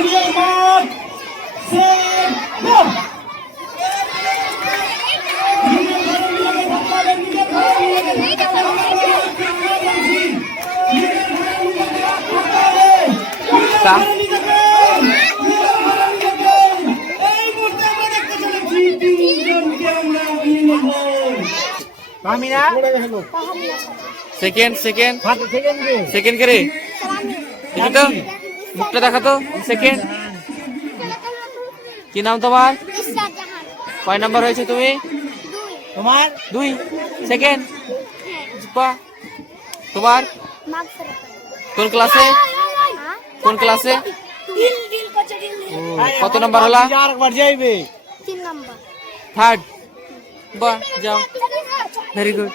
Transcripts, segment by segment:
খালিয়ার মাঠ set go. Second second second করে দেখি তো মুখটা দেখা তো সেকেন্ড কি নাম তোমার কয় নাম্বার হয়েছে তুমি তোমার 2 সেকেন্ড তোমার কোন ক্লাসে কোন ক্লাসে কত নাম্বার হলা থার্ড বাহ যাও ভেরি গুড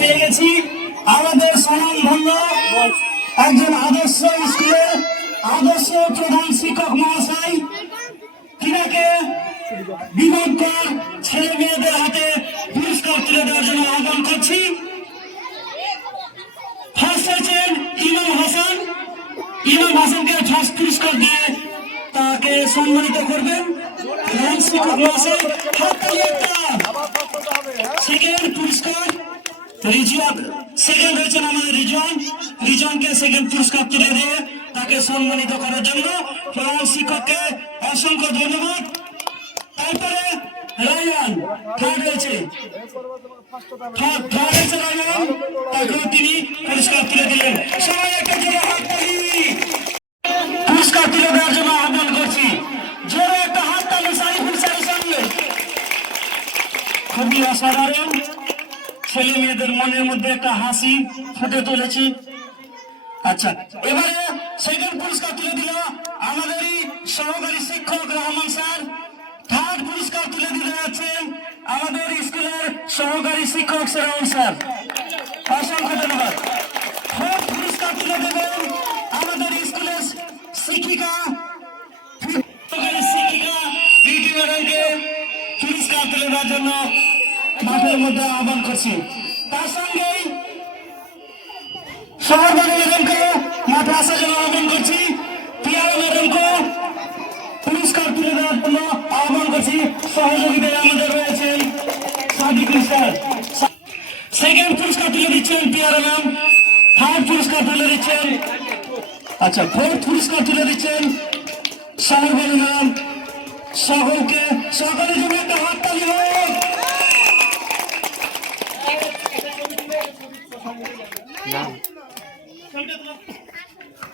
পেয়ে গেছি আমাদের স্বনামধন্য একজন আদর্শ স্কুলের আদর্শ প্রধান শিক্ষক মহাশয়, তিনাকে বিমুগ্ধর ছেলে মেয়েদের হাতে পুরস্কার তুলে দেওয়ার জন্য আহ্বান করছি। ফার্স্ট হয়েছেন ইমাম হাসান। ইমাম হাসানকে ফার্স্ট পুরস্কার দিয়ে তাকে সম্মানিত করবেন প্রধান শিক্ষক মহাশয়। সেকেন্ড পুরস্কার রিজওয়ান, সেকেন্ড হয়েছেন আমাদের রিজওয়ান। রিজওয়ানকে সেকেন্ড পুরস্কার তুলে দিয়ে তাকে সম্মানিত করার জন্য প্রধান শিক্ষককে অসংখ্য ধন্যবাদ। তারপরে রায়ান থার্ড হয়েছে, রায়ান, তাকেও তিনি পুরস্কার তুলে দিলেন। সবাই একটা জোরে হাততালি পুরস্কার তুলে দেওয়ার জন্য আহ্বান করছি। জোরে একটা হাততালি সারিফুল স্যারের সঙ্গে। খুবই অসাধারণ, ছেলে মেয়েদের মনের মধ্যে একটা হাসি ফুটে তুলেছি। আচ্ছা, এবারে সেকেন্ড পুরস্কার তুলে দিল আমাদেরই সহকারী শিক্ষক রহমান স্যার। থার্ড পুরস্কার তুলে দিতে যাচ্ছেন আমাদের স্কুলের সহকারী শিক্ষক শ্রাবণ স্যার। অসংখ্য ধন্যবাদ। ফোর্থ পুরস্কার তুলে দেবেন আমাদের স্কুলের শিক্ষিকা বিউটি ম্যাডামকে পুরস্কার তুলে দেওয়ার জন্য মাঠের মধ্যে আহ্বান করছি। তার সঙ্গেই সহকারী ম্যাডামকে মাঠে আসার জন্য আহ্বান করছি। পিয়ারো ম্যাডামকে পুরস্কার তুলে দেওয়ার জন্য আহ্বান করছি। সহযোগিতায় আমাদের রয়েছেন সাদিকুল স্যার। সেকেন্ড পুরস্কার তুলে দিচ্ছেন পিয়ারো ম্যাম। থার্ড পুরস্কার তুলে দিচ্ছেন, আচ্ছা ফোর্থ পুরস্কার তুলে দিচ্ছেন সহকারী ম্যাম। সকলকে সকলের জন্য একটা হাততালি হোক।